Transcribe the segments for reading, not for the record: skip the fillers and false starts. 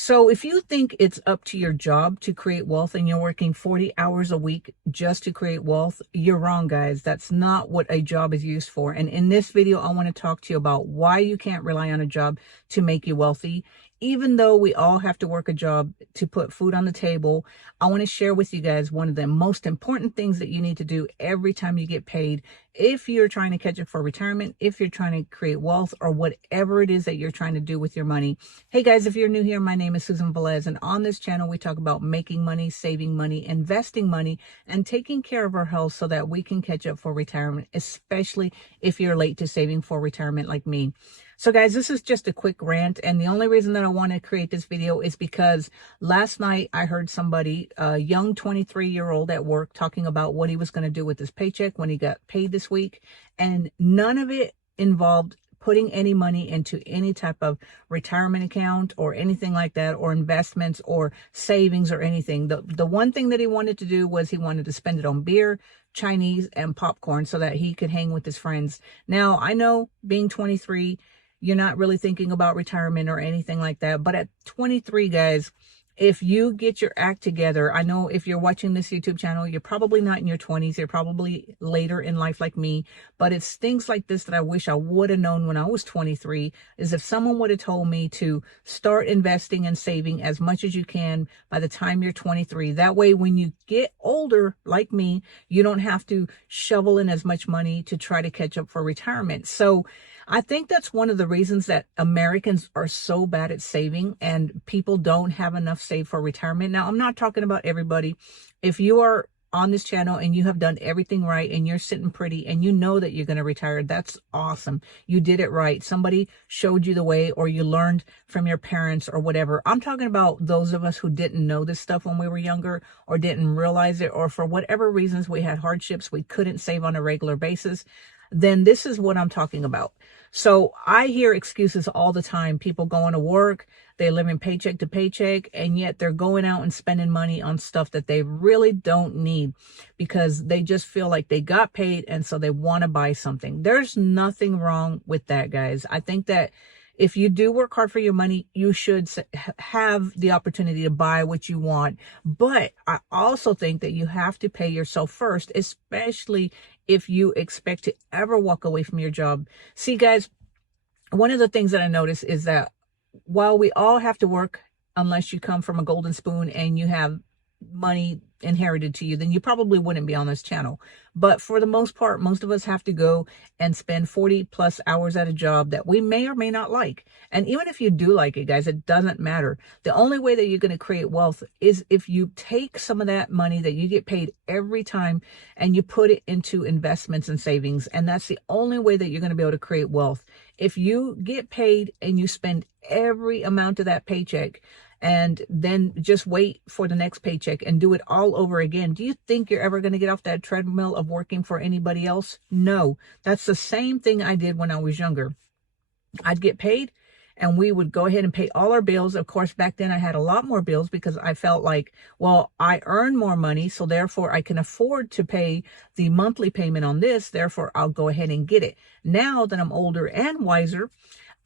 So if you think it's up to your job to create wealth and you're working 40 hours a week just to create wealth, you're wrong, guys. That's not what a job is used for. And in this video, I want to talk to you about why you can't rely on a job to make you wealthy. Even though we all have to work a job to put food on the table, I want to share with you guys one of the most important things that you need to do every time you get paid. If you're trying to catch up for retirement, if you're trying to create wealth, or whatever it is that you're trying to do with your money. Hey guys, if you're new here, my name is Susan Velez, and on this channel, we talk about making money, saving money, investing money, and taking care of our health so that we can catch up for retirement, especially if you're late to saving for retirement like me. So guys, this is just a quick rant, and the only reason that I want to create this video is because last night I heard somebody, a young 23-year-old at work, talking about what he was going to do with his paycheck when he got paid this week, and none of it involved putting any money into any type of retirement account or anything like that, or investments or savings or anything. The one thing that he wanted to do was he wanted to spend it on beer, Chinese, and popcorn so that he could hang with his friends. Now, I know being 23, you're not really thinking about retirement or anything like that. But at 23, guys, if you get your act together, I know if you're watching this YouTube channel, you're probably not in your 20s. You're probably later in life like me. But it's things like this that I wish I would have known when I was 23, is if someone would have told me to start investing and saving as much as you can by the time you're 23. That way, when you get older like me, you don't have to shovel in as much money to try to catch up for retirement. So I think that's one of the reasons that Americans are so bad at saving and people don't have enough saved for retirement. Now, I'm not talking about everybody. If you are on this channel and you have done everything right and you're sitting pretty and you know that you're going to retire, that's awesome. You did it right. Somebody showed you the way, or you learned from your parents or whatever. I'm talking about those of us who didn't know this stuff when we were younger, or didn't realize it, or for whatever reasons we had hardships, we couldn't save on a regular basis. Then this is what I'm talking about. So I hear excuses all the time. People going to work, they're living paycheck to paycheck, and yet they're going out and spending money on stuff that they really don't need because they just feel like they got paid and so they want to buy something. There's nothing wrong with that, guys. I think that if you do work hard for your money, you should have the opportunity to buy what you want. But I also think that you have to pay yourself first, especially if you expect to ever walk away from your job. See, guys, one of the things that I notice is that while we all have to work, unless you come from a golden spoon and you have money inherited to you, then you probably wouldn't be on this channel. But for the most part, most of us have to go and spend 40 plus hours at a job that we may or may not like. And even if you do like it, guys, it doesn't matter. The only way that you're going to create wealth is if you take some of that money that you get paid every time and you put it into investments and savings. And that's the only way that you're going to be able to create wealth. If you get paid and you spend every amount of that paycheck and then just wait for the next paycheck and do it all over again, do you think you're ever going to get off that treadmill of working for anybody else? No. That's the same thing I did when I was younger. I'd get paid and we would go ahead and pay all our bills. Of course, back then I had a lot more bills because I felt like, well, I earn more money, so therefore I can afford to pay the monthly payment on this. Therefore, I'll go ahead and get it. Now that I'm older and wiser,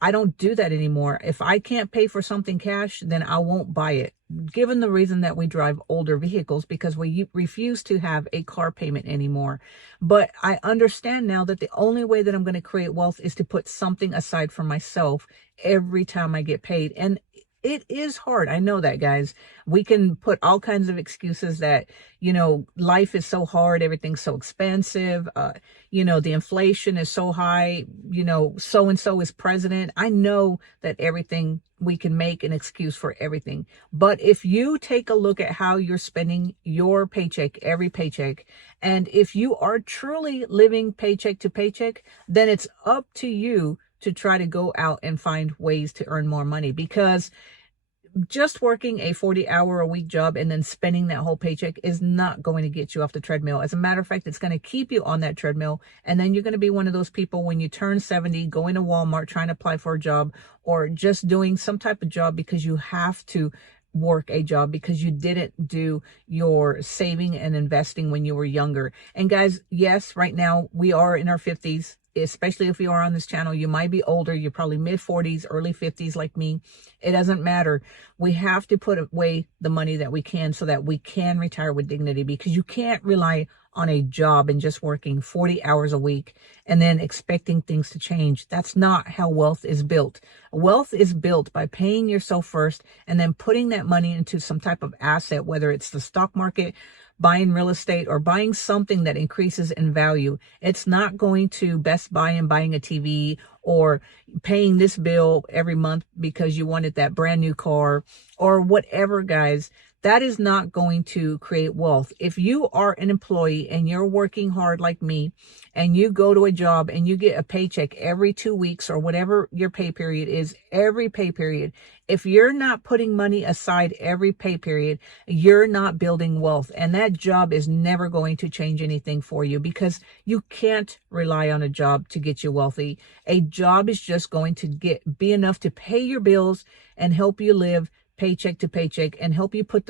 I don't do that anymore. If I can't pay for something cash, then I won't buy it. Given the reason that we drive older vehicles, because we refuse to have a car payment anymore. But I understand now that the only way that I'm going to create wealth is to put something aside for myself every time I get paid. And it is hard. I know that, guys. We can put all kinds of excuses that, life is so hard. Everything's so expensive. The inflation is so high. So-and-so is president. I know that we can make an excuse for everything. But if you take a look at how you're spending your paycheck, every paycheck, and if you are truly living paycheck to paycheck, then it's up to you to try to go out and find ways to earn more money, because just working a 40-hour-a-week job and then spending that whole paycheck is not going to get you off the treadmill. As a matter of fact, it's going to keep you on that treadmill. And then you're going to be one of those people when you turn 70, going to Walmart, trying to apply for a job, or just doing some type of job because you have to work a job because you didn't do your saving and investing when you were younger. And guys, yes, right now we are in our 50s, especially if you are on this channel. You might be older, you're probably mid 40s, early 50s like me. It doesn't matter. We have to put away the money that we can so that we can retire with dignity, because you can't rely on a job and just working 40 hours a week and then expecting things to change. That's not how wealth is built. Wealth is built by paying yourself first and then putting that money into some type of asset, whether it's the stock market, buying real estate, or buying something that increases in value. It's not going to Best Buy and buying a TV, or paying this bill every month because you wanted that brand new car, or whatever, guys. That is not going to create wealth. If you are an employee and you're working hard like me, and you go to a job and you get a paycheck every 2 weeks or whatever your pay period is, every pay period, if you're not putting money aside every pay period, you're not building wealth. And that job is never going to change anything for you, because you can't rely on a job to get you wealthy. A job is just going to be enough to pay your bills and help you live paycheck to paycheck, and help you put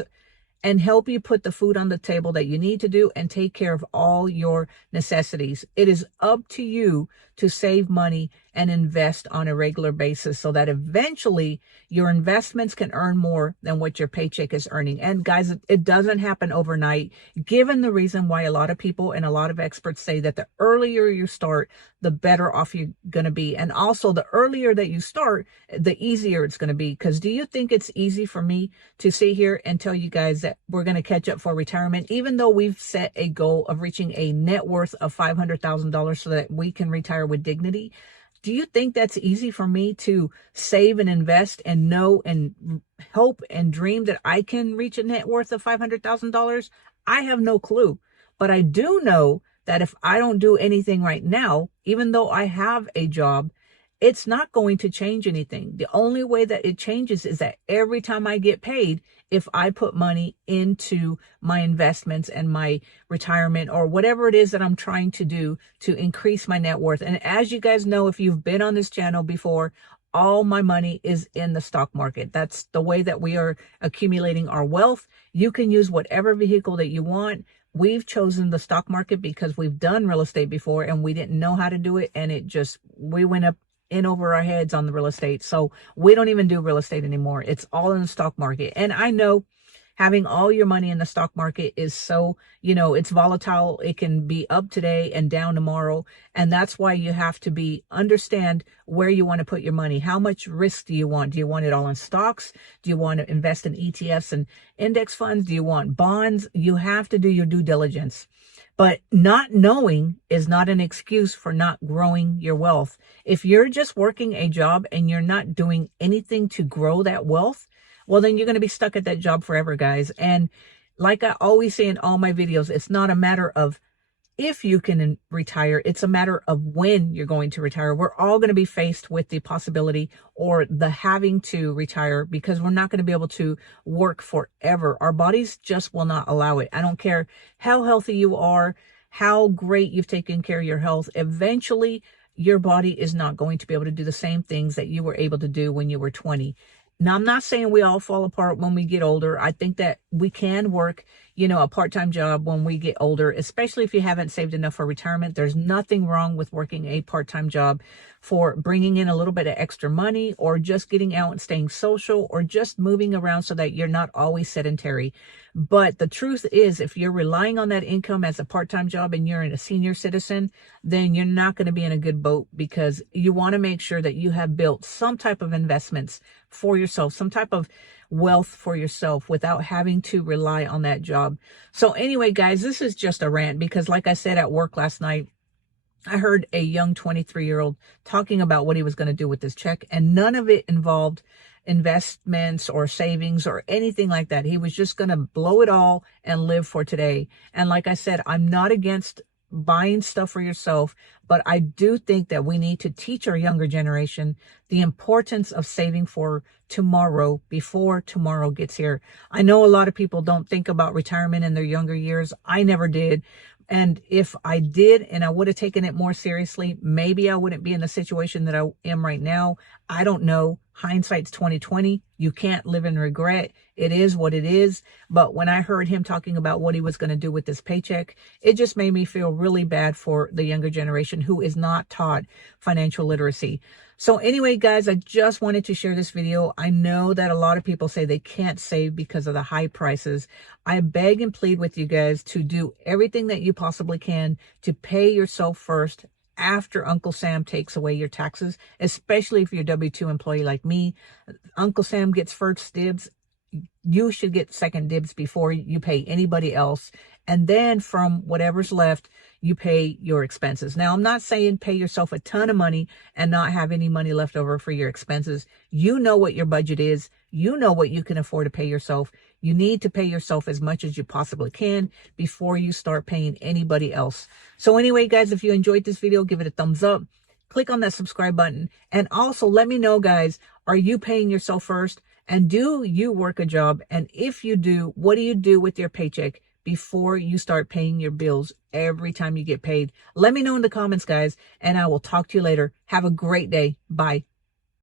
the food on the table that you need to do, and take care of all your necessities. It is up to you to save money and invest on a regular basis so that eventually your investments can earn more than what your paycheck is earning. And guys, it doesn't happen overnight, given the reason why a lot of people and a lot of experts say that the earlier you start, the better off you're going to be. And also, the earlier that you start, the easier it's going to be. Because do you think it's easy for me to sit here and tell you guys that we're going to catch up for retirement, even though we've set a goal of reaching a net worth of $500,000 so that we can retire with dignity? Do you think that's easy for me to save and invest and know and hope and dream that I can reach a net worth of $500,000? I have no clue. But I do know that if I don't do anything right now, even though I have a job, it's not going to change anything. The only way that it changes is that every time I get paid, if I put money into my investments and my retirement, or whatever it is that I'm trying to do to increase my net worth. And as you guys know, if you've been on this channel before, all my money is in the stock market. That's the way that we are accumulating our wealth. You can use whatever vehicle that you want. We've chosen the stock market because we've done real estate before and we didn't know how to do it. And we went up in over our heads on the real estate. So we don't even do real estate anymore. It's all in the stock market. And I know having all your money in the stock market is so, it's volatile. It can be up today and down tomorrow. And that's why you have to understand where you want to put your money. How much risk do you want? Do you want it all in stocks? Do you want to invest in ETFs and index funds? Do you want bonds? You have to do your due diligence. But not knowing is not an excuse for not growing your wealth. If you're just working a job and you're not doing anything to grow that wealth, well, then you're going to be stuck at that job forever, guys. And like I always say in all my videos, it's not a matter of if you can retire, it's a matter of when you're going to retire. We're all going to be faced with the possibility or the having to retire, because we're not going to be able to work forever. Our bodies just will not allow it. I don't care how healthy you are, how great you've taken care of your health. Eventually, your body is not going to be able to do the same things that you were able to do when you were 20. Now, I'm not saying we all fall apart when we get older. I think that we can work, a part-time job when we get older, especially if you haven't saved enough for retirement. There's nothing wrong with working a part-time job for bringing in a little bit of extra money, or just getting out and staying social, or just moving around so that you're not always sedentary. But the truth is, if you're relying on that income as a part-time job and you're a senior citizen, then you're not going to be in a good boat, because you want to make sure that you have built some type of investments for yourself, some type of wealth for yourself without having to rely on that job. So anyway, guys, this is just a rant, because like I said at work last night, I heard a young 23-year-old talking about what he was going to do with this check, and none of it involved investments or savings or anything like that. He was just going to blow it all and live for today. And like I said, I'm not against buying stuff for yourself, but I do think that we need to teach our younger generation the importance of saving for tomorrow before tomorrow gets here. I know a lot of people don't think about retirement in their younger years. I never did. And if I did, and I would have taken it more seriously, maybe I wouldn't be in the situation that I am right now. I don't know. Hindsight's 2020. You can't live in regret. It is what it is. But when I heard him talking about what he was going to do with this paycheck, it just made me feel really bad for the younger generation who is not taught financial literacy. So anyway, guys, I just wanted to share this video. I know that a lot of people say they can't save because of the high prices. I beg and plead with you guys to do everything that you possibly can to pay yourself first after Uncle Sam takes away your taxes, especially if you're a W-2 employee like me. Uncle Sam gets first dibs. You should get second dibs before you pay anybody else. And then from whatever's left, you pay your expenses. Now, I'm not saying pay yourself a ton of money and not have any money left over for your expenses. You know what your budget is. You know what you can afford to pay yourself. You need to pay yourself as much as you possibly can before you start paying anybody else. So anyway, guys, if you enjoyed this video, give it a thumbs up. Click on that subscribe button. And also let me know, guys, are you paying yourself first? And do you work a job? And if you do, what do you do with your paycheck before you start paying your bills every time you get paid? Let me know in the comments, guys, and I will talk to you later. Have a great day. Bye.